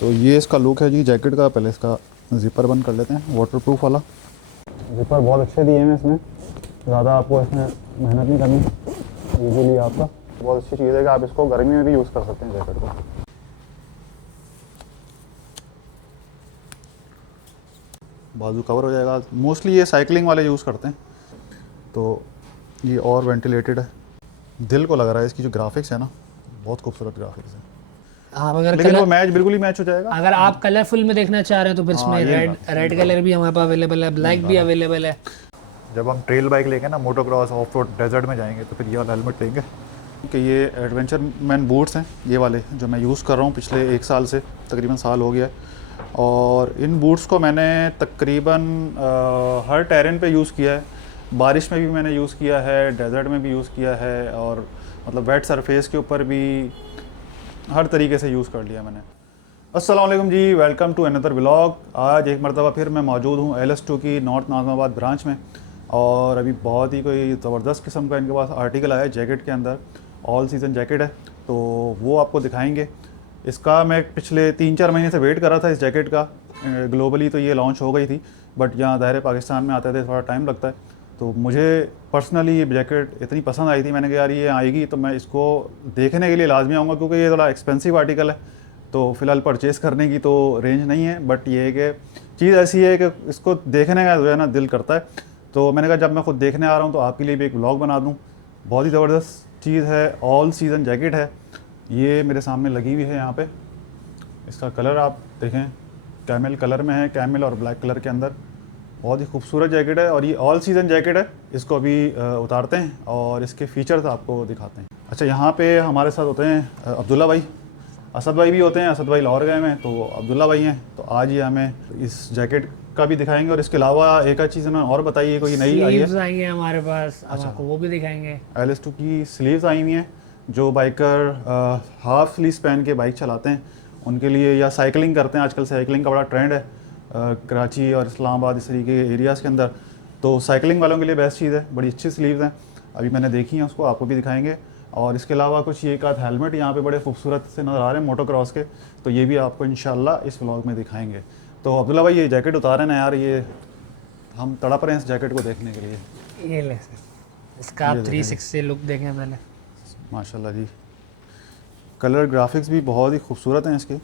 तो ये इसका लुक है जी जैकेट का। पहले इसका ज़िपर बंद कर लेते हैं, वाटरप्रूफ वाला। ज़िपर बहुत अच्छे दिए हैं इसमें, ज़्यादा आपको इसमें मेहनत नहीं करनी। ईजीली आपका बहुत अच्छी चीज़ है कि आप इसको गर्मी में भी यूज़ कर सकते हैं जैकेट को। बाजू कवर हो जाएगा। मोस्टली ये साइकिलिंग वाले यूज़ करते हैं, तो ये और वेंटिलेटेड है। दिल को लग रहा है इसकी जो ग्राफिक्स है ना, बहुत खूबसूरत ग्राफिक्स है। आप अगर लेकिन वो कलर मैच बिल्कुल ही मैच हो जाएगा। अगर आप कलरफुल में देखना चाह रहे हैं तो फिर हाँ, इसमें ये रेड बात। रेड कलर भी हमारे पास अवेलेबल है, ब्लैक भी अवेलेबल है। जब हम ट्रेल बाइक लेंगे ना, मोटोक्रॉस ऑफ रोड डेजर्ट में जाएंगे, तो फिर ये वाला हेलमेट लेंगे। कि ये एडवेंचर मैन बूट्स हैं, ये वाले जो मैं यूज़ कर रहा हूँ पिछले 1 साल से, तकरीबन साल हो गया है। और इन बूट्स को मैंने तकरीबन हर टेरेन पे यूज़ किया है। बारिश में भी मैंने यूज़ किया है, डेजर्ट में भी यूज़ किया है, और मतलब वेट सरफेस के ऊपर भी हर तरीके से यूज़ कर लिया मैंने। अस्सलाम वालेकुम जी, वेलकम टू अनदर व्लॉग। आज एक मरतबा फिर मैं मौजूद हूँ LS2 की नॉर्थ नाज़िमाबाद ब्रांच में। और अभी बहुत ही कोई ज़बरदस्त किस्म का इनके पास आर्टिकल आया है जैकेट के अंदर। ऑल सीज़न जैकेट है, तो वो आपको दिखाएंगे। इसका मैं पिछले 3-4 महीने से वेट कर रहा था इस जैकेट का। ग्लोबली तो ये लॉन्च हो गई थी, बट यहाँ दायरे पाकिस्तान में आते थे थोड़ा टाइम लगता है। तो मुझे पर्सनली ये जैकेट इतनी पसंद आई थी, मैंने कहा यार ये आएगी तो मैं इसको देखने के लिए लाजमी आऊँगा, क्योंकि ये थोड़ा एक्सपेंसिव आर्टिकल है। तो फ़िलहाल परचेज़ करने की तो रेंज नहीं है, बट ये है कि चीज़ ऐसी है कि इसको देखने का जो है ना दिल करता है। तो मैंने कहा जब मैं खुद देखने आ रहा हूँ तो आपके लिए भी एक व्लॉग बना दूँ। बहुत ही ज़बरदस्त चीज़ है, ऑल सीज़न जैकेट है। ये मेरे सामने लगी हुई है यहाँ पे। इसका कलर आप देखें, कैमल कलर में है, कैमल और ब्लैक कलर के अंदर। बहुत ही खूबसूरत जैकेट है और ये ऑल सीज़न जैकेट है। इसको अभी उतारते हैं और इसके फीचर्स आपको दिखाते हैं। अच्छा, यहाँ पे हमारे साथ होते हैं अब्दुल्ला भाई, असद भाई भी होते हैं। असद भाई लाहौर गए हैं, तो अब्दुल्ला भाई हैं। तो आज ये हमें इस जैकेट का भी दिखाएंगे, और इसके अलावा एक आध चीज़ उन्होंने और बताई है, कोई नई आई है। स्लीव्स आई हैं हमारे पास, अब अच्छा। आपको वो भी दिखाएंगे। LS2 की स्लीव्स आई हुई हैं। जो बाइकर हाफ स्लीव्स पहन के बाइक चलाते हैं उनके लिए, या साइकिलिंग करते हैं, आजकल साइकिलिंग का बड़ा ट्रेंड है कराची और इस्लामाबाद इस तरीके के एरियाज़ के अंदर। तो साइकिलिंग वालों के लिए बेस्ट चीज़ है। बड़ी अच्छी स्लीव्स हैं, अभी मैंने देखी हैं, उसको आपको भी दिखाएंगे। और इसके अलावा कुछ ये एक आध हेलमेट यहाँ पे बड़े खूबसूरत से नज़र आ रहे हैं मोटोक्रॉस के, तो ये भी आपको इंशाल्लाह इस व्लॉग में दिखाएंगे। तो अब्दुल्ला भाई, ये जैकेट उतारे ना यार, ये हम तड़प रहे हैं इस जैकेट को देखने के लिए। ये ले सर, इसका आप ये 360 लुक देखें पहले। माशाल्लाह जी, कलर ग्राफिक्स भी बहुत ही खूबसूरत हैं इसके,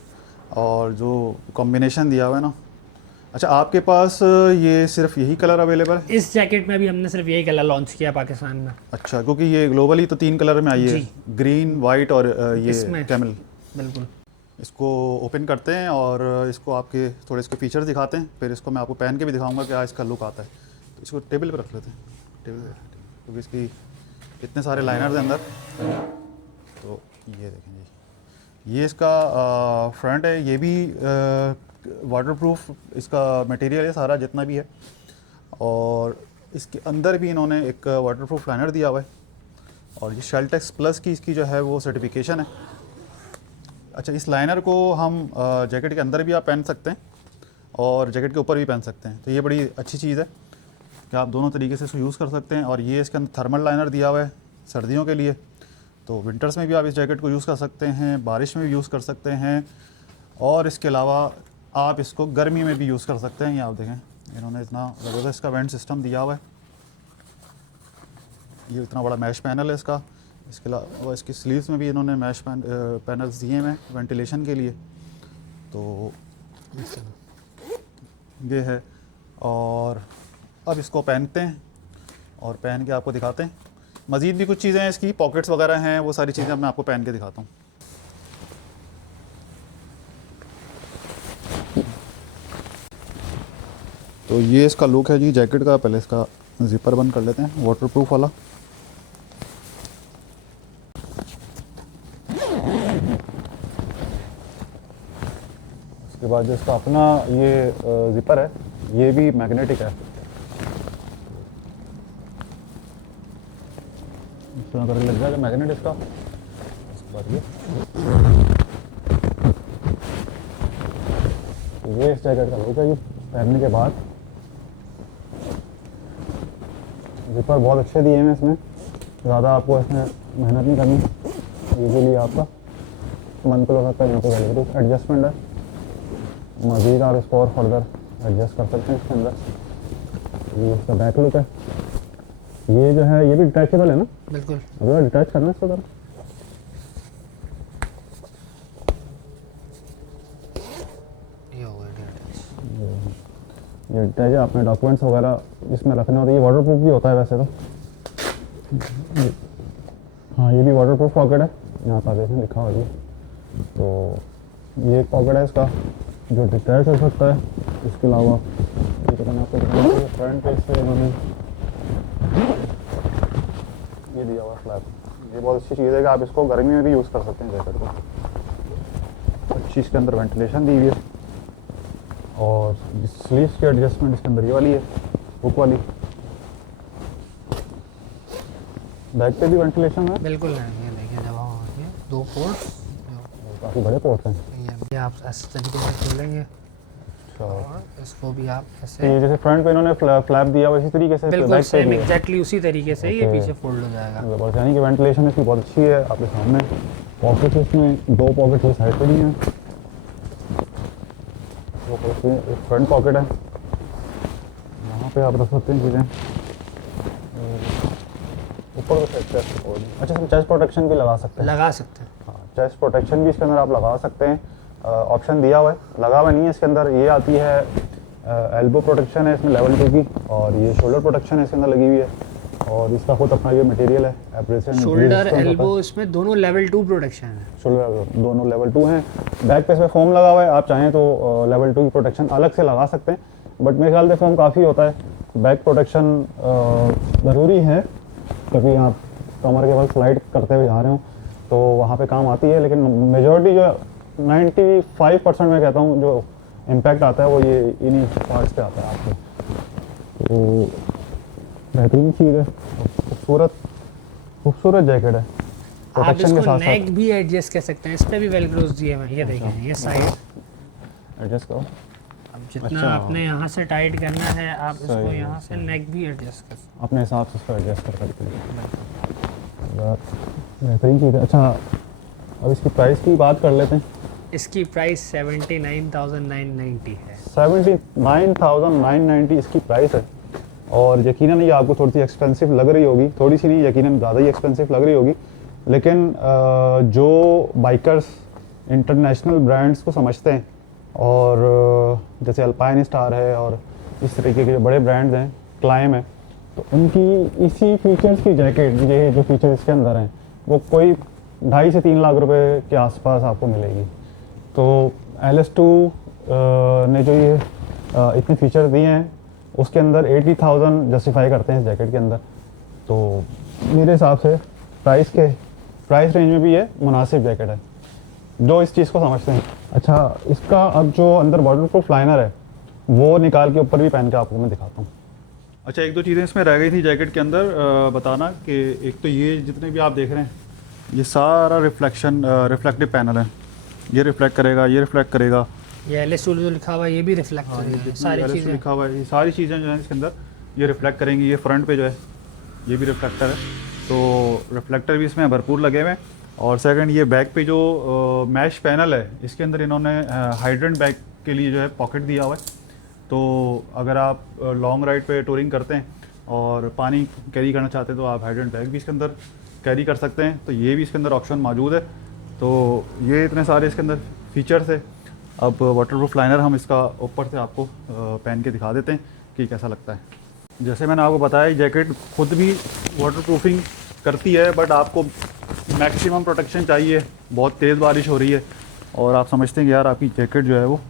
और जो कॉम्बिनेशन दिया हुआ है ना। अच्छा, आपके पास ये सिर्फ यही कलर अवेलेबल है? इस जैकेट में भी हमने सिर्फ यही कलर लॉन्च किया पाकिस्तान में। अच्छा, क्योंकि ये ग्लोबली तो 3 कलर में आई है, जी। ग्रीन, वाइट और ये इसमें कैमल। बिल्कुल। इसको ओपन करते हैं और इसको आपके थोड़े इसके फीचर्स दिखाते हैं, फिर इसको मैं आपको पहन के भी दिखाऊंगा क्या इसका लुक आता है। तो इसको टेबल पर रख लेते हैं, टेबल पर, क्योंकि इसकी इतने सारे लाइनर्स हैं अंदर। तो ये देखें जी, ये इसका फ्रंट है, ये भी वाटरप्रूफ इसका मटेरियल है सारा जितना भी है। और इसके अंदर भी इन्होंने एक वाटरप्रूफ लाइनर दिया हुआ है, और ये शेल्टेक्स प्लस की इसकी जो है वो सर्टिफिकेशन है। अच्छा, इस लाइनर को हम जैकेट के अंदर भी आप पहन सकते हैं और जैकेट के ऊपर भी पहन सकते हैं। तो ये बड़ी अच्छी चीज़ है कि आप दोनों तरीके से इसको यूज़ कर सकते हैं। और ये इसके अंदर थर्मल लाइनर दिया हुआ है सर्दियों के लिए, तो विंटर्स में भी आप इस जैकेट को यूज़ कर सकते हैं, बारिश में भी यूज़ कर सकते हैं, और इसके अलावा आप इसको गर्मी में भी यूज़ कर सकते हैं। ये आप देखें, इन्होंने इतना ज़बरदस्त इसका वेंट सिस्टम दिया हुआ है। ये इतना बड़ा मैश पैनल है इसका। इसके अलावा इसकी स्लीव्स में भी इन्होंने मैश पैनल्स दिए हैं वेंटिलेशन के लिए। तो ये है, और अब इसको पहनते हैं और पहन के आपको दिखाते हैं। मज़ीद भी कुछ चीज़ें हैं इसकी, पॉकेट्स वगैरह हैं, वो सारी चीज़ें मैं आपको पहन के दिखाता हूँ। तो ये इसका लुक है जी जैकेट का। पहले इसका ज़िपर बंद कर लेते हैं, वाटरप्रूफ वाला। उसके बाद जो इसका अपना ये ज़िपर है, ये भी मैग्नेटिक है। इस तरह करके लग जाएगा मैग्नेट इसका। उसके बाद ये इस जैकेट का लुक है। ये पहनने के बाद ज़िपर बहुत अच्छे दिए हैं इसमें, ज़्यादा आपको इसमें मेहनत नहीं करनी। ईजीली आपका मन को लगा सकता है। यहाँ पे एडजस्टमेंट है, मज़ीद आप इसको और फर्दर एडजस्ट कर सकते हैं इसके अंदर। ये इसका बैक लुक है। ये जो है ये भी डिटैचेबल है ना? बिल्कुल। अगर डिटैच करना है इसको ज़रा। ये हो गया डिटैच। ये डिटैच है, आपने डॉक्यूमेंट्स वगैरह इसमें रखने होते हैं। ये वाटर प्रूफ भी होता है वैसे तो। हाँ, ये भी वाटर प्रूफ पॉकेट है, यहाँ पर देखें लिखा हुआ है। तो ये एक पॉकेट है इसका जो डिटैच हो सकता है। इसके अलावा ये तो मैंने आपको दिखाया फ्रंट पे से इन्होंने ये दिया हुआ फ्लैप। ये बहुत अच्छी चीज़ है कि आप इसको गर्मी में भी यूज़ कर सकते हैं जैकेट को। अच्छी इसके अंदर वेंटिलेशन दी हुई है और स्लीव्स की एडजस्टमेंट इसके अंदर ये वाली है, हुक वाली। बैक पे भी वेंटिलेशन है। बिल्कुल है। ये देखिए जब हम आगे 2 पोर्ट्स, काफ़ी बड़े पोर्ट हैं। ये आप इस तरीके से खोलेंगे अच्छा, और इसको भी आप तो ऐसे ये जैसे फ्रंट पे इन्होंने फ्लैप दिया हुआ इसी तरीके से बिल्कुल बैक पे सेम भी है। एग्जैक्टली उसी तरीके से ये ओके। पीछे फोल्ड हो जाएगा। जबरदस्त, यानी कि वेंटिलेशन इसकी बहुत अच्छी है। आपके सामने पॉकेट इसमें 2 पॉकेट है, साइड पे भी हैं। एक फ्रंट पॉकेट है, यहाँ पे आप रख सकते हैं चीज़ें। ऊपर चेस्ट, अच्छा सर चेस्ट प्रोटेक्शन भी लगा सकते हैं। लगा सकते हैं। हाँ, चेस्ट प्रोटेक्शन भी इसके अंदर आप लगा सकते हैं। ऑप्शन दिया हुआ है, लगा हुआ नहीं है इसके अंदर। ये आती है एल्बो प्रोटेक्शन है इसमें लेवल 2 की, और ये शोल्डर प्रोटेक्शन है इसके अंदर लगी हुई है। और इसका खुद अपना ये मटेरियल है एब्रेसिव। शोल्डर एल्बो इसमें दोनों लेवल 2 प्रोटेक्शन है। शोल्डर दोनों लेवल 2 हैं। बैक पे इसमें फोम लगा हुआ है, आप चाहें तो लेवल 2 की प्रोटेक्शन अलग से लगा सकते हैं, बट मेरे ख्याल से फोम काफ़ी होता है। बैक प्रोटेक्शन ज़रूरी है, कभी आप कमर के बल स्लाइड करते हुए जा रहे हो तो वहाँ पे काम आती है। लेकिन मेजॉरिटी जो 95% मैं कहता हूँ जो इम्पैक्ट आता है वो ये इन्हीं पार्ट्स पे आता है आपको। तो बेहतरीन चीज़ है, खूबसूरत जैकेट है। आप प्रोटेक्शन के इसको साथ नेक भी एडजस्ट कर सकते हैं। इस पे भी वेलक्रोस दिए हुए हैं। ये देखें ये साइड एडजस्ट करो। अब जितना अच्छा। आपने यहाँ से टाइट करना है आप इसको सही, यहाँ से नेक भी एडजस्ट कर सकते अपने हिसाब से इसको एडजस्ट कर सकते हैं। बेहतरीन चीज़ है। अच्छा, अब इसकी प्राइस की बात कर लेते हैं। हैं। इसकी प्राइस 79,990 है। 79,990 इसकी प्राइस है। और यकीनन ये आपको थोड़ी सी एक्सपेंसिव लग रही होगी, थोड़ी सी नहीं, यकीनन ज़्यादा ही एक्सपेंसिव लग रही होगी। लेकिन जो बाइकर्स इंटरनेशनल ब्रांड्स को समझते हैं और जैसे अल्पाइन स्टार है और इस तरीके के जो बड़े ब्रांड्स हैं, क्लाइम है, तो उनकी इसी फीचर्स की जैकेट, ये जो फीचर इसके अंदर हैं, वो कोई 2.5 से 3 लाख रुपए के आसपास आपको मिलेगी। तो LS2 ने जो ये इतने फीचर दिए हैं उसके अंदर 80,000 जस्टिफाई करते हैं इस जैकेट के अंदर। तो मेरे हिसाब से प्राइस रेंज में भी ये मुनासिब जैकेट है जो इस चीज़ को समझते हैं। अच्छा, इसका अब जो अंदर वाटरप्रूफ लाइनर है वो निकाल के ऊपर भी पहन के आपको मैं दिखाता हूँ। अच्छा, 1-2 चीज़ें इसमें रह गई थी जैकेट के अंदर बताना कि एक तो ये जितने भी आप देख रहे हैं ये सारा रिफ्लेक्टिव पैनल है। ये रिफ्लेक्ट करेगा, ये रिफ्लेक्ट करेगा, ये LS2 जो लिखा हुआ है ये भी रिफ्लेक्ट करेगा। सारी LS2 चीज़ें लिखा हुआ है, ये सारी चीज़ें जो हैं इसके अंदर ये रिफ्लेक्ट करेंगी। ये फ्रंट पे जो है ये भी रिफ्लेक्टर है, तो रिफ्लेक्टर भी इसमें भरपूर लगे हुए हैं। और सेकंड, ये बैक पे जो मैश पैनल है इसके अंदर इन्होंने हाइड्रेंट बैग के लिए जो है पॉकेट दिया हुआ है। तो अगर आप लॉन्ग राइड पे टूरिंग करते हैं और पानी कैरी करना चाहते हैं तो आप हाइड्रेंट बैग भी इसके अंदर कैरी कर सकते हैं। तो ये भी इसके अंदर ऑप्शन मौजूद है। तो ये इतने सारे इसके अंदर फीचर्स है। अब वाटरप्रूफ लाइनर हम इसका ऊपर से आपको पहन के दिखा देते हैं कि कैसा लगता है। जैसे मैंने आपको बताया जैकेट खुद भी वाटरप्रूफिंग करती है, बट आपको मैक्सिमम प्रोटेक्शन चाहिए। बहुत तेज़ बारिश हो रही है और आप समझते हैं कि यार आपकी जैकेट जो है वो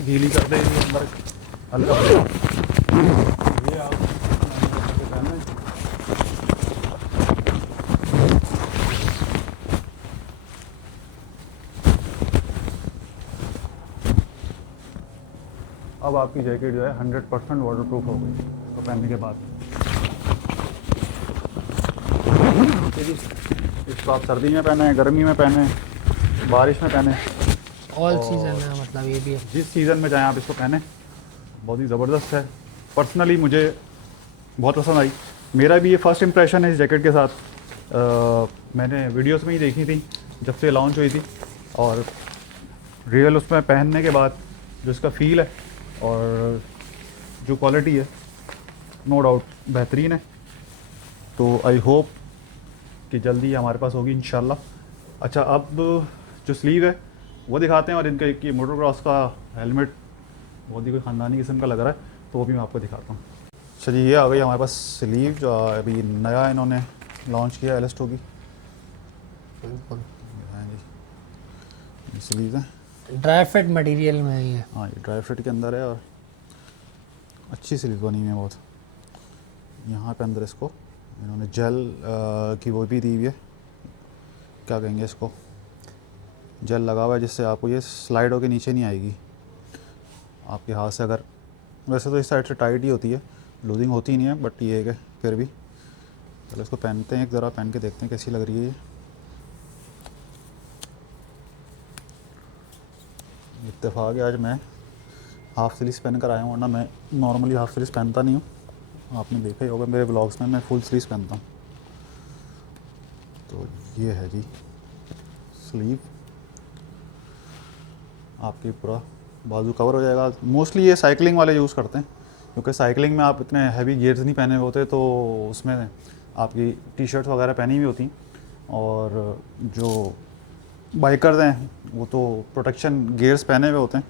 गीली कर देगी अंदर हल्का ये आप पहन लें। अब आपकी जैकेट जो है 100% वाटरप्रूफ हो गई इसको पहनने के बाद। इसको आप सर्दी में पहने, गर्मी में पहने, बारिश में पहने, ऑल सीजन है, मतलब ये भी है। जिस सीज़न में चाहें आप इसको पहने। बहुत ही ज़बरदस्त है। पर्सनली मुझे बहुत पसंद आई। मेरा भी ये फर्स्ट इंप्रेशन है इस जैकेट के साथ। मैंने वीडियोस में ही देखी थी जब से लॉन्च हुई थी, और रियल उसमें पहनने के बाद जो इसका फील है और जो क्वालिटी है, नो डाउट बेहतरीन है। तो आई होप कि जल्दी ही हमारे पास होगी इंशाल्लाह। अच्छा, अब जो स्लीव है वो दिखाते हैं, और इनका एक ये मोटोक्रॉस का हेलमेट बहुत ही कोई ख़ानदानी किस्म का लग रहा है, तो वो भी मैं आपको दिखाता हूँ। चलिए, ये आ गई हमारे पास स्लीव, जो अभी नया इन्होंने लॉन्च किया LS2 की। हाँ जी, स्लीव है, ड्राई फिट मटेरियल में है ये। हाँ ये ड्राई फिट के अंदर है और अच्छी स्लीव बनी हुई है बहुत। यहाँ पे अंदर इसको इन्होंने जेल की वो भी दी हुई है, क्या कहेंगे इसको, जेल लगा हुआ है, जिससे आपको ये स्लाइड होकर नीचे नहीं आएगी आपके हाथ से। अगर वैसे तो इस साइड से टाइट ही होती है, लूजिंग होती नहीं है, बट ये है कि फिर भी चलो इसको पहनते हैं, एक ज़रा पहन के देखते हैं कैसी लग रही है ये। इत्तेफाक है आज मैं हाफ़ स्लीव्स पहन कर आया हूँ, वरना मैं नॉर्मली हाफ़ स्लीव्स पहनता नहीं हूँ। आपने देखा ही होगा मेरे व्लॉग्स में, मैं फुल स्लीव्स पहनता हूँ। तो ये है जी स्लीव, आपकी पूरा बाजू कवर हो जाएगा। मोस्टली ये साइकिलिंग वाले यूज़ करते हैं, क्योंकि साइकिलिंग में आप इतने हैवी गियर्स नहीं पहने हुए होते, तो उसमें आपकी टी-शर्ट्स वगैरह पहनी हुई होती, और जो बाइकर्स हैं वो तो प्रोटेक्शन गियर्स पहने हुए होते हैं,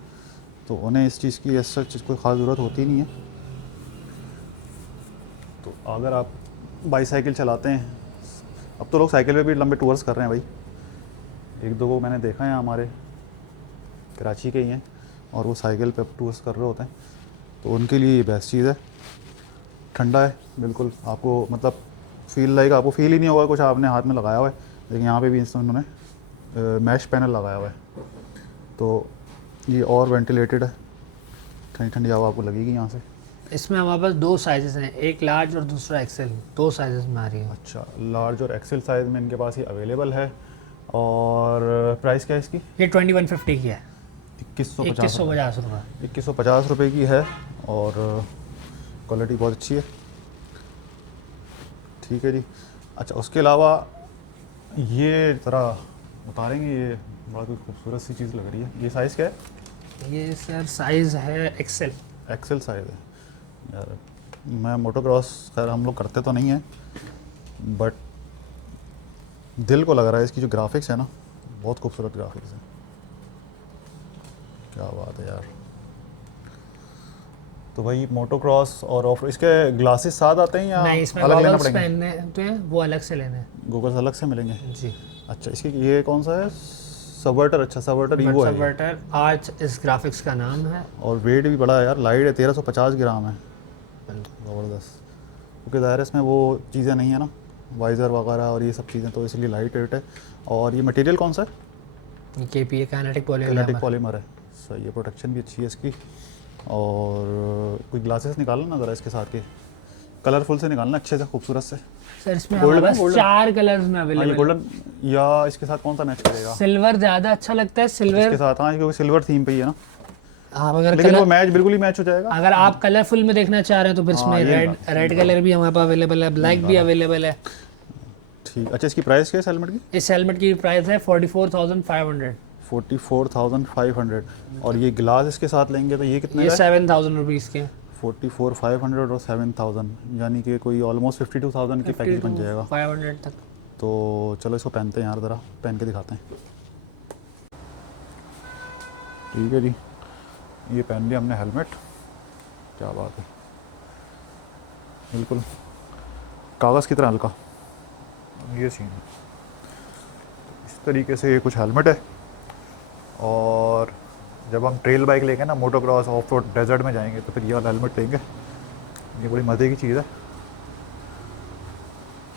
तो उन्हें इस चीज़ की ऐसा चीज़ कोई ख़ास ज़रूरत होती नहीं है। तो अगर आप बाईसाइकिल चलाते हैं, अब तो लोग साइकिल पे भी लंबे टूर्स कर रहे हैं भाई, एक दो को मैंने देखा है हमारे कराची के ही हैं, और वो साइकिल पे टूर्स कर रहे होते हैं, तो उनके लिए ये बेस्ट चीज़ है। ठंडा है बिल्कुल, आपको मतलब फील लाइक आपको फील ही नहीं होगा कुछ आपने हाथ में लगाया हुआ है। लेकिन यहाँ पे भी इन्होंने मैश पैनल लगाया हुआ है, तो ये और वेंटिलेटेड है, ठंडी ठंडी हवा आपको लगेगी यहाँ से। इसमें हमारे पास दो साइजेस हैं, एक लार्ज और दूसरा एक्सेल, दो साइजेस में आ रही है। अच्छा, लार्ज और एक्सेल साइज़ में इनके पास ये अवेलेबल है। और प्राइस क्या है इसकी? ये 2150 की है, 2150 रुपये। 2150 रुपये की है, और क्वालिटी बहुत अच्छी है। ठीक है जी। अच्छा, उसके अलावा ये ज़रा उतारेंगे, ये बड़ा कोई खूबसूरत सी चीज़ लग रही है। ये साइज़ क्या है? ये सर साइज़ है एक्सेल। एक्सेल साइज़ है यार। मैं मोटोक्रॉस खैर हम लोग करते तो नहीं हैं, बट दिल को लग रहा है इसकी जो ग्राफिक्स है ना, बहुत खूबसूरत ग्राफिक्स है। क्या बात है यार। तो भाई मोटोक्रॉस और ऑफ, इसके ग्लासेस साथ आते हैं या नहीं, इसमें अलग लेना गॉगल्स पड़ेंगे? पहनने तो हैं, वो अलग से लेने हैं। गूगल्स अलग से मिलेंगे? जी। अच्छा, इसकी ये कौन सा है? सबवर्टर। अच्छा, सबवर्टर ईवो है ये। सबवर्टर आर्च इस ग्राफिक्स का नाम है। और वेट भी बड़ा है यार, लाइट है, 1350 ग्राम है, ज़बरदस्त। क्योंकि ज़ाहिर है इसमें वो चीज़ें नहीं है ना, वाइज़र वगैरह और ये सब चीज़ें, तो इसलिए लाइट वेट है। और ये मटेरियल कौन सा है? KPA kinetic kinetic polymer. Polymer है, सही है। प्रोटेक्शन भी अच्छी है इसकी। और कोई ग्लासेस निकालना ना ज़रा इसके साथ के, कलरफुल से निकालना, अच्छे से खूबसूरत से। सर इसमें Golden हमारे है, पास golden? 4 कलर्स में हाँ, ये अवेलेबल है। गोल्डन, या इसके साथ कौन सा मैच करेगा? सिल्वर ज़्यादा अच्छा लगता है, इसके सिल्वर। साथ, हाँ, क्योंकि सिल्वर थीम पे ही है ना। आप अगर लेकिन वो कलर, मैच बिल्कुल ही मैच हो जाएगा। अगर आप कलरफुल में देखना चाह रहे हैं तो फिर इसमें हाँ, ये रेड कलर भी हमारे पास अवेलेबल है, ब्लैक भी अवेलेबल है। ठीक। अच्छा, इसकी प्राइस क्या है इस हेलमेट की? इस हेलमेट की प्राइस है 44,500। 44,500। और ये ग्लास इसके साथ लेंगे तो ये कितने ये का है? 7,000 रुपीज़ के। 44,500 और 7,000, यानी कि कोई ऑलमोस्ट 52,000 की पैकेज बन जाएगा। 500 तक। तो चलो इसको पहनते हैं यार, ज़रा पहन के दिखाते हैं। ठीक है जी, ये पहन लिया हमने हेलमेट, क्या बात है, बिल्कुल कागज़ की तरह हल्का। ये सीन है, इस तरीके से ये कुछ हेलमेट है। और जब हम ट्रेल बाइक लेंगे ना, मोटोक्रॉस, ऑफ रोड, डेजर्ट में जाएंगे, तो फिर ये वाला हेलमेट लेंगे। ये बड़ी मज़े की चीज़ है।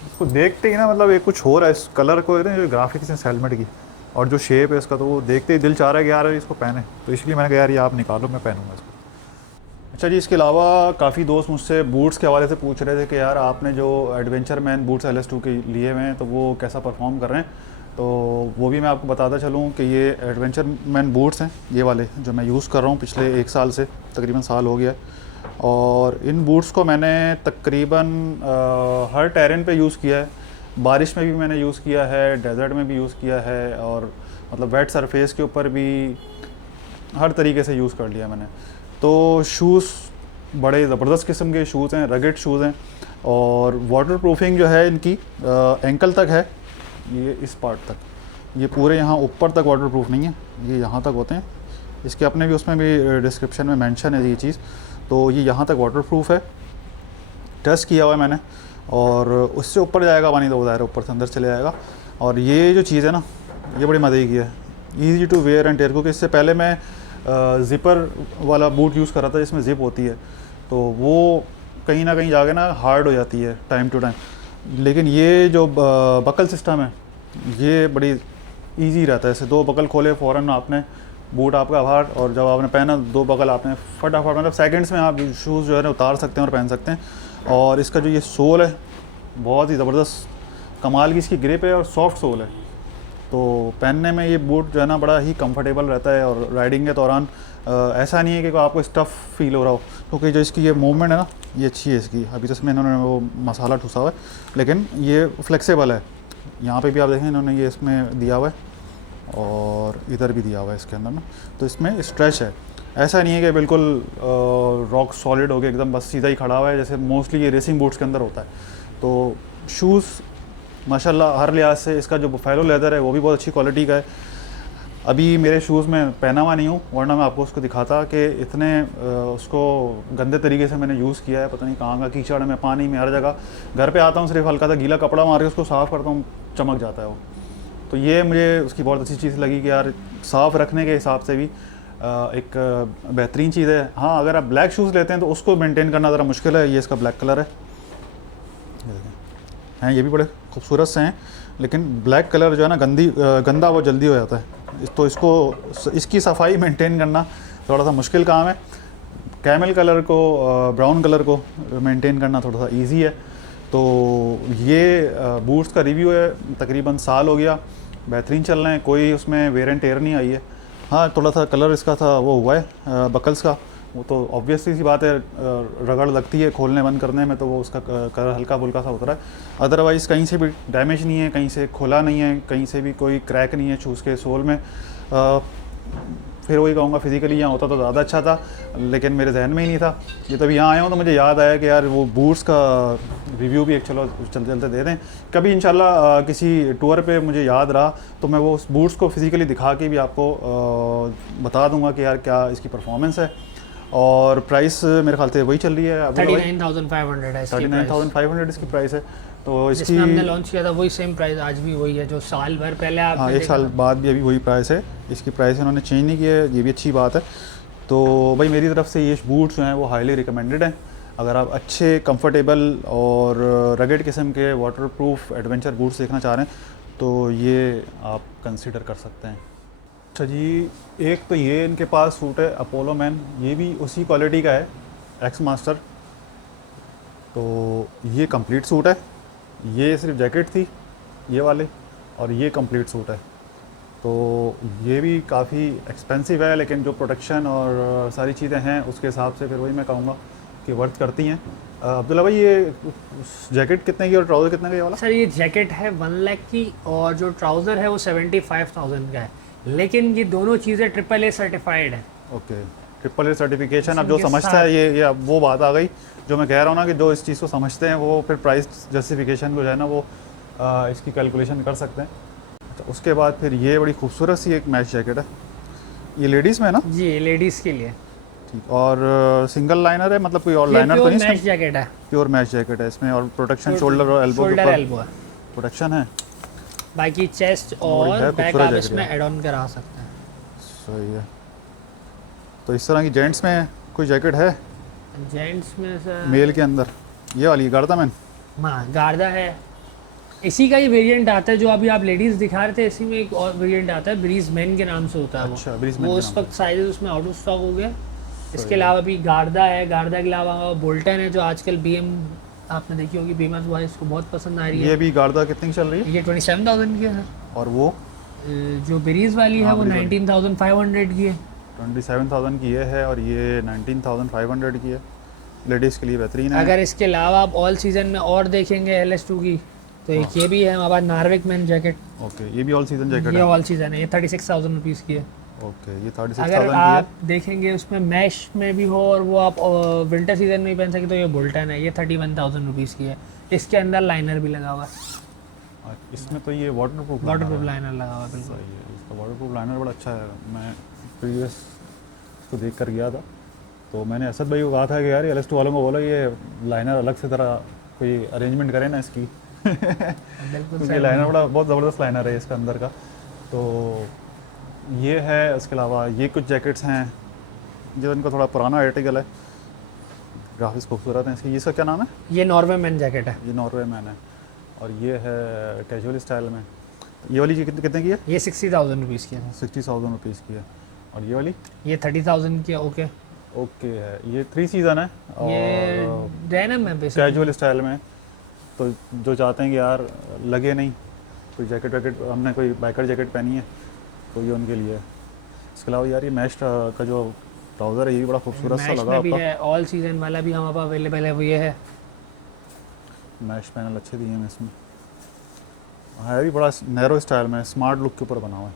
इसको देखते ही ना, मतलब एक कुछ हो रहा है इस कलर को, ना जो ग्राफिक्स है इस हेलमेट की और जो शेप है इसका, तो वो देखते ही दिल चाह रहा है कि यार इसको पहने। तो इसलिए मैंने कहा यार ये आप निकालो, मैं पहनूंगा इसको। अच्छा जी, इसके अलावा काफ़ी दोस्त मुझसे बूट्स के हवाले से पूछ रहे थे कि यार आपने जो एडवेंचर मैन बूट्स LS2 के लिए हुए हैं, तो वो कैसा परफॉर्म कर रहे हैं। तो वो भी मैं आपको बताता चलूँ कि ये एडवेंचर मैन बूट्स हैं, ये वाले जो मैं यूज़ कर रहा हूँ पिछले 1 साल से, तकरीबन साल हो गया है। और इन बूट्स को मैंने तकरीबन हर टेरेन पे यूज़ किया है। बारिश में भी मैंने यूज़ किया है, डेजर्ट में भी यूज़ किया है, और मतलब वेट सरफेस के ऊपर भी हर तरीके से यूज़ कर लिया मैंने। तो शूज़ बड़े ज़बरदस्त किस्म के शूज़ हैं, रगेड शूज़ हैं, और वाटर प्रूफिंग जो है इनकी एंकल तक है, ये इस पार्ट तक, ये पूरे यहाँ ऊपर तक वाटर प्रूफ नहीं है, ये यहाँ तक होते हैं। इसके अपने भी उसमें भी डिस्क्रिप्शन में मेंशन है ये चीज़। तो ये यहाँ तक वाटर प्रूफ है, टेस्ट किया हुआ है मैंने, और उससे ऊपर जाएगा पानी तो ज़ाहिर ऊपर से अंदर चले जाएगा। और ये जो चीज़ है ना, ये बड़ी मज़े की है, easy to wear and tear, क्योंकि इससे पहले मैं ज़िपर वाला बूट यूज़ कर रहा था जिसमें ज़िप होती है, तो वो कहीं ना कहीं जाके ना हार्ड हो जाती है टाइम टू टाइम। लेकिन ये जो बकल सिस्टम है ये बड़ी इजी रहता है। ऐसे 2 बकल खोले फ़ौरन आपने बूट आपका बाहर, और जब आपने पहना 2 बकल आपने फटाफट मतलब सेकंड्स में आप शूज़ जो है ना उतार सकते हैं और पहन सकते हैं। और इसका जो ये सोल है बहुत ही ज़बरदस्त कमाल की इसकी ग्रिप है और सॉफ्ट सोल है, तो पहनने में ये बूट जो है ना बड़ा ही कंफर्टेबल रहता है। और राइडिंग के दौरान ऐसा नहीं है कि आपको स्टफ़ फील हो रहा हो, क्योंकि जो इसकी ये मूवमेंट है ना ये अच्छी है इसकी। अभी तो इसमें इन्होंने वो मसाला ठूसा हुआ है, लेकिन ये फ्लेक्सिबल है। यहाँ पे भी आप देखें इन्होंने ये इसमें दिया हुआ है और इधर भी दिया हुआ है इसके अंदर ना, तो इसमें स्ट्रेच है। ऐसा नहीं है कि बिल्कुल रॉक सॉलिड हो गया एकदम बस सीधा ही खड़ा हुआ है, जैसे मोस्टली ये रेसिंग बूट्स के अंदर होता है। तो शूज़ माशाल्लाह हर लिहाज से, इसका जो बुफेलो लेदर है वो भी बहुत अच्छी क्वालिटी का है। अभी मेरे शूज़ में पहना हुआ नहीं हूँ, वरना मैं आपको उसको दिखाता कि इतने उसको गंदे तरीके से मैंने यूज़ किया है, पता नहीं कहाँ का कीचड़ में, पानी में, हर जगह। घर पे आता हूँ सिर्फ हल्का सा गीला कपड़ा मार के उसको साफ़ करता हूँ, चमक जाता है वो। तो ये मुझे उसकी बहुत अच्छी चीज़ लगी कि यार साफ़ रखने के हिसाब से भी एक बेहतरीन चीज़ है। हाँ, अगर आप ब्लैक शूज़ लेते हैं तो उसको मेंटेन करना ज़रा मुश्किल है। ये इसका ब्लैक कलर है, हैं ये भी बड़े खूबसूरत से हैं, लेकिन ब्लैक कलर जो है ना गंदा वो जल्दी हो जाता है, तो इसकी सफाई मेंटेन करना थोड़ा सा मुश्किल काम है। कैमल कलर को, ब्राउन कलर को मेंटेन करना थोड़ा सा इजी है। तो ये बूट्स का रिव्यू है, तकरीबन साल हो गया, बेहतरीन चल रहे हैं, कोई उसमें वेयर एंड टेयर नहीं आई है। हाँ, थोड़ा सा कलर इसका था वो हुआ है बकल्स का, वो तो ऑब्वियसली सी बात है, रगड़ लगती है खोलने बंद करने में, तो वो उसका कलर हल्का फुल्का सा उतरा है। अदरवाइज़ कहीं से भी डैमेज नहीं है, कहीं से खोला नहीं है, कहीं से भी कोई क्रैक नहीं है शूज़ के सोल में। फिर वही कहूँगा, फिज़िकली यहाँ होता तो ज़्यादा अच्छा था, लेकिन मेरे जहन में ही नहीं था। ये तभी यहाँ आया हूँ तो मुझे याद आया कि यार वो बूट्स का रिव्यू भी एक चलो चलते चलते दे दें। कभी इंशाल्लाह किसी टूर पे मुझे याद रहा तो मैं वो उस बूट्स को फिज़िकली दिखा के भी आपको बता दूँगा कि यार क्या इसकी परफॉर्मेंस है। और प्राइस मेरे ख्याल से वही चल रही है, 39,500 है, 39,500 इसकी प्राइस है। तो इसकी हमने लॉन्च किया था वही सेम प्राइस आज भी वही है जो साल भर पहले आप, हाँ, 1 साल बाद भी अभी वही प्राइस है। इसकी प्राइस इन्होंने चेंज नहीं की है, ये भी अच्छी बात है। तो भाई मेरी तरफ से ये बूट्स जो हैं वो हाईली रिकमेंडेड हैं। अगर आप अच्छे कंफर्टेबल और रगेड किस्म के वाटरप्रूफ एडवेंचर बूट्स देखना चाह रहे हैं तो ये आप कंसीडर कर सकते हैं। अच्छा जी, एक तो ये इनके पास सूट है अपोलो मैन, ये भी उसी क्वालिटी का है, एक्स मास्टर। तो ये कंप्लीट सूट है, ये सिर्फ जैकेट थी ये वाले, और ये कंप्लीट सूट है। तो ये भी काफ़ी एक्सपेंसिव है, लेकिन जो प्रोटेक्शन और सारी चीज़ें हैं उसके हिसाब से फिर वही मैं कहूँगा कि वर्थ करती हैं। अब्दुल्ला भाई, ये जैकेट कितने की और ट्राउज़र कितने का ये वाला? सर ये जैकेट है 1 लाख की और जो ट्राउज़र है वो 75,000 का है, लेकिन ये दोनों चीज़ें AAA सर्टिफाइड है। Okay, AAA certification. अब जो समझता है ये अब वो बात आ गई जो मैं कह रहा हूँ ना कि जो इस चीज़ को समझते हैं वो फिर प्राइस जस्टिफिकेशन को जो है ना वो इसकी कैलकुलेशन कर सकते हैं। अच्छा, उसके बाद फिर ये बड़ी खूबसूरत सी एक मैच जैकेट है, ये लेडीज़ में है ना? जी, लेडीज़ के लिए। ठीक, और सिंगल लाइनर है, मतलब कोई और लाइनर तो नहीं? मैच जैकेट है, प्योर मैच जैकेट है इसमें, और प्रोटेक्शन शोल्डर और एल्बो शोल्डर एल्बो है, प्रोटेक्शन है। बाकी चेस्ट और बैक आप इसमें ऐड ऑन करा सकते हैं। सही है। तो इस तरह की जेंट्स में कोई जैकेट है? जेंट्स में सर मेल के अंदर ये वाली गार्दा मैन, हाँ गार्दा है, इसी का ही वेरिएंट आता है जो अभी आप लेडीज़ दिखा रहे थे, इसी में एक और वेरिएंट आता है ब्रीज मैन के नाम से होता है। अच्छा, ब्रीज मैन वो के इस नाम वक्त साइज उसमें आउट ऑफ स्टॉक हो गया। इसके अलावा भी गार्दा है, गार्दा के अलावा बोल्टन है जो आजकल BM आपने देखी होगी, बीमर्स वाइज इसको बहुत पसंद आ रही है। ये भी गार्दा कितनी की चल रही है? ये 27,000 की है, और वो जो ब्रीज वाली है हाँ, वो ब्रीज वाली। 19,500 की है। 27,000 की ये है और ये 19,500 की है। लेडीज़ के लिए बेहतरीन है। अगर इसके अलावा आप ऑल सीजन में और देखेंगे LS2 की, तो एक ये भी है हमारे पास नार्विक मैन जैकेट, ओके, ये भी ऑल सीजन जैकेट ये है। ऑल सीजन है, ये 36,000 रुपीज़ की है। ओके, ये 36,000 अगर की आप है। देखेंगे उसमें मैश में भी हो और वो आप विंटर सीजन में भी पहन सके तो ये बोल्टन है, ये 31,000 रुपीज़ की है। इसके अंदर लाइनर भी लगा हुआ है, इसमें तो ये वाटरप्रूफ वाटरप्रूफ लाइनर लगा हुआ है बिल्कुल। सही है, इसका वाटरप्रूफ लाइनर बड़ा अच्छा है। मैं प्रीवियस इसको देख कर गया था, तो मैंने असद भाई को कहा था कि यार LS2 वालों को बोलो ये लाइनर अलग से तरह कोई अरेंजमेंट करें ना इसकी बिल्कुल क्योंकि लाइनर बड़ा बहुत ज़बरदस्त लाइनर है इसका अंदर का। तो ये है, उसके अलावा ये कुछ जैकेट्स हैं जो इनका थोड़ा पुराना आर्टिकल है, ग्राफिक्स खूबसूरत हैं इसकी। ये इसका क्या नाम है? ये नॉर्वे मैन जैकेट है, ये नॉर्वे मैन है, और ये है कैजुअल स्टाइल में। ये वाली जी कितने की है? ये 60,000 रुपीज़ की है, 60,000 रुपीज़ की है। और ये वाली ये 30,000 की है। ओके, ओके है, ये 3 सीज़न है ये और डेनिम है बेसिकली। कैजुअल स्टाइल में। तो जो चाहते हैं कि यार लगे नहीं कोई जैकेट वैकेट, हमने कोई बाइकर जैकेट पहनी है तो ये उनके लिए है। इसके अलावा यार ये मैश का जो ट्राउज़र है ये भी बड़ा खूबसूरत सा मैश लगा में भी आपका। है, ऑल सीजन वाला भी हमारे पास अवेलेबल है, वो ये है। मैश पैनल अच्छे दिए हैं इसमें, है भी बड़ा नैरो स्टाइल में, स्मार्ट लुक के ऊपर बना हुआ है।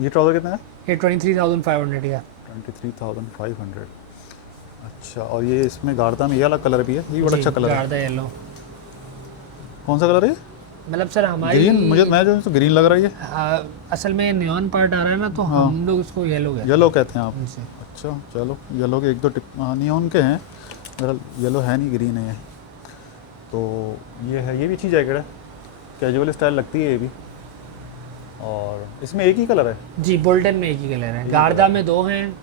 ये ट्राउज़र कितना है? ये 23,500 का। 23,500। अच्छा, और ये इसमें गार्दा में ये वाला कलर भी है, ये भी बड़ा अच्छा कलर है। गार्दा येलो, कौन सा कलर है? मतलब सर हमारी ग्रीन, मुझे मैं जो तो ग्रीन लग रहा है ये। असल में नियॉन पार्ट आ रहा है ना, तो हम लोग इसको येलो कहते येलो कहते हैं आप? हैं। जी। अच्छा चलो, येलो के एक दो टिप नियॉन के हैं, मेरा येलो है नहीं, ग्रीन है ये। तो ये है, ये भी अच्छी जैकेट है, कैजुअल स्टाइल लगती है ये भी। और इसमें एक ही कलर है? जी, बोल्टन में एक ही कलर है, गार्दा में 2 हैं,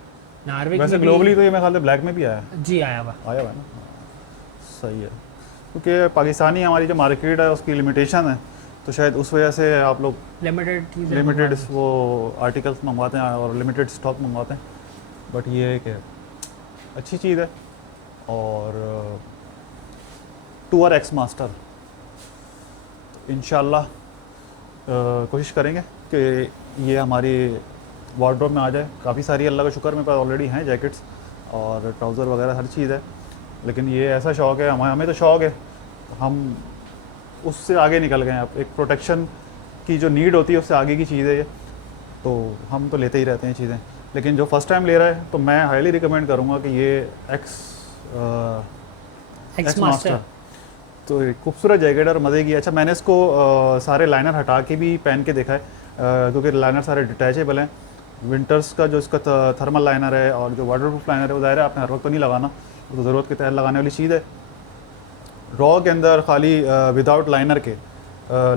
नार्विक वैसे में ग्लोबली तो ये मेरे ख्याल से ब्लैक में भी आया है। जी आया हुआ। आया हुआ है ना, सही है। क्योंकि पाकिस्तानी हमारी जो मार्केट है उसकी लिमिटेशन है, तो शायद उस वजह से आप लोग लिमिटेड चीज़ें लिमिटेड वो आर्टिकल्स मंगवाते हैं और लिमिटेड स्टॉक मंगवाते हैं। बट ये है कि अच्छी चीज़ है। और टूर एक्स मास्टर इंशाल्लाह कोशिश करेंगे कि ये हमारी वार्डरोब में आ जाए। काफ़ी सारी अल्लाह का शुक्र मेरे पास ऑलरेडी हैं जैकेट्स और ट्राउज़र वगैरह हर चीज़ है, लेकिन ये ऐसा शौक़ है हमें तो शौक़ है, हम उससे आगे निकल गए हैं। अब एक प्रोटेक्शन की जो नीड होती है उससे आगे की चीज़ है ये, तो हम तो लेते ही रहते हैं चीज़ें। लेकिन जो फर्स्ट टाइम ले रहा है तो मैं हाईली रिकमेंड करूँगा कि ये एक्स मास्टर, तो एक खूबसूरत जैकेट और मज़े की। अच्छा, मैंने इसको सारे लाइनर हटा के भी पहन के देखा है, क्योंकि लाइनर सारे डिटैचेबल हैं। विंटर्स का जो इसका थर्मल लाइनर है और जो वाटरप्रूफ लाइनर है वो ज़ाहिर है आपने हर वक्त तो नहीं लगाना, वो तो ज़रूरत के तहत लगाने वाली चीज़ है। रॉ के अंदर खाली विदाउट लाइनर के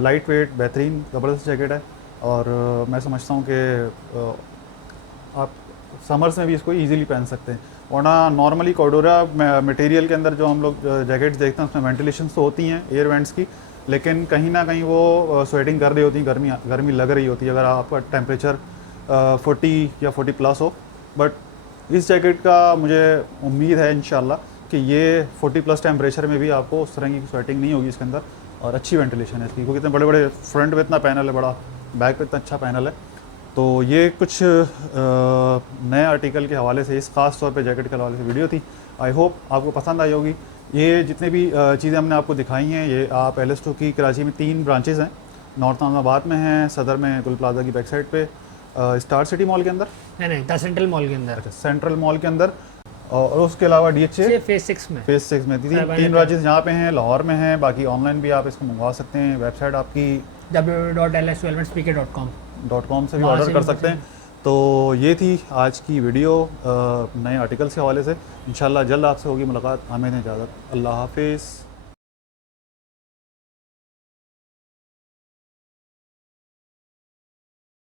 लाइट वेट बेहतरीन ज़बरदस्त जैकेट है। और मैं समझता हूँ कि आप समर्स में भी इसको इजीली पहन सकते हैं। वरना नॉर्मली कोडोरा मटेरियल के अंदर जो हम लोग जैकेट्स देखते हैं उसमें वेंटिलेशन तो होती हैं एयर वेंट्स की, लेकिन कहीं ना कहीं वो स्वेटिंग कर रही होती है, गर्मी लग रही होती है अगर आपका टेम्परेचर 40 या 40 प्लस हो। बट इस जैकेट का मुझे उम्मीद है इंशाल्लाह कि ये 40 प्लस टेम्परेचर में भी आपको उस तरह की स्वेटिंग नहीं होगी इसके अंदर, और अच्छी वेंटिलेशन है इसकी, क्योंकि इतने बड़े बड़े फ्रंट पे इतना पैनल है, बड़ा बैक पे इतना अच्छा पैनल है। तो ये कुछ नए आर्टिकल के हवाले से, इस खास तौर पे जैकेट के हवाले से वीडियो थी। आई होप आपको पसंद आई होगी। ये जितने भी चीज़ें हमने आपको दिखाई हैं, ये आप LS2 की कराची में 3 ब्रांचेज़ हैं, नॉर्थ नाज़ाबाद में हैं, सदर में गुल प्लाजा की बैक साइड पे, स्टार सिटी मॉल के अंदर, नहीं द सेंट्रल मॉल के अंदर, सेंट्रल मॉल के अंदर, और उसके अलावा DHA फेज 6 में, फेज 6 में 3 ब्रांचेज़ यहाँ पे हैं, लाहौर में हैं। बाकी ऑनलाइन भी आप इसको मंगवा सकते हैं, वेबसाइट आपकी www.ls12speaker.com से भी ऑर्डर कर सकते हैं। तो ये थी आज की वीडियो नए आर्टिकल्स के हवाले से। इंशाल्लाह जल्द आपसे होगी मुलाकात। हमें इजाज़त, अल्लाह हाफिज़।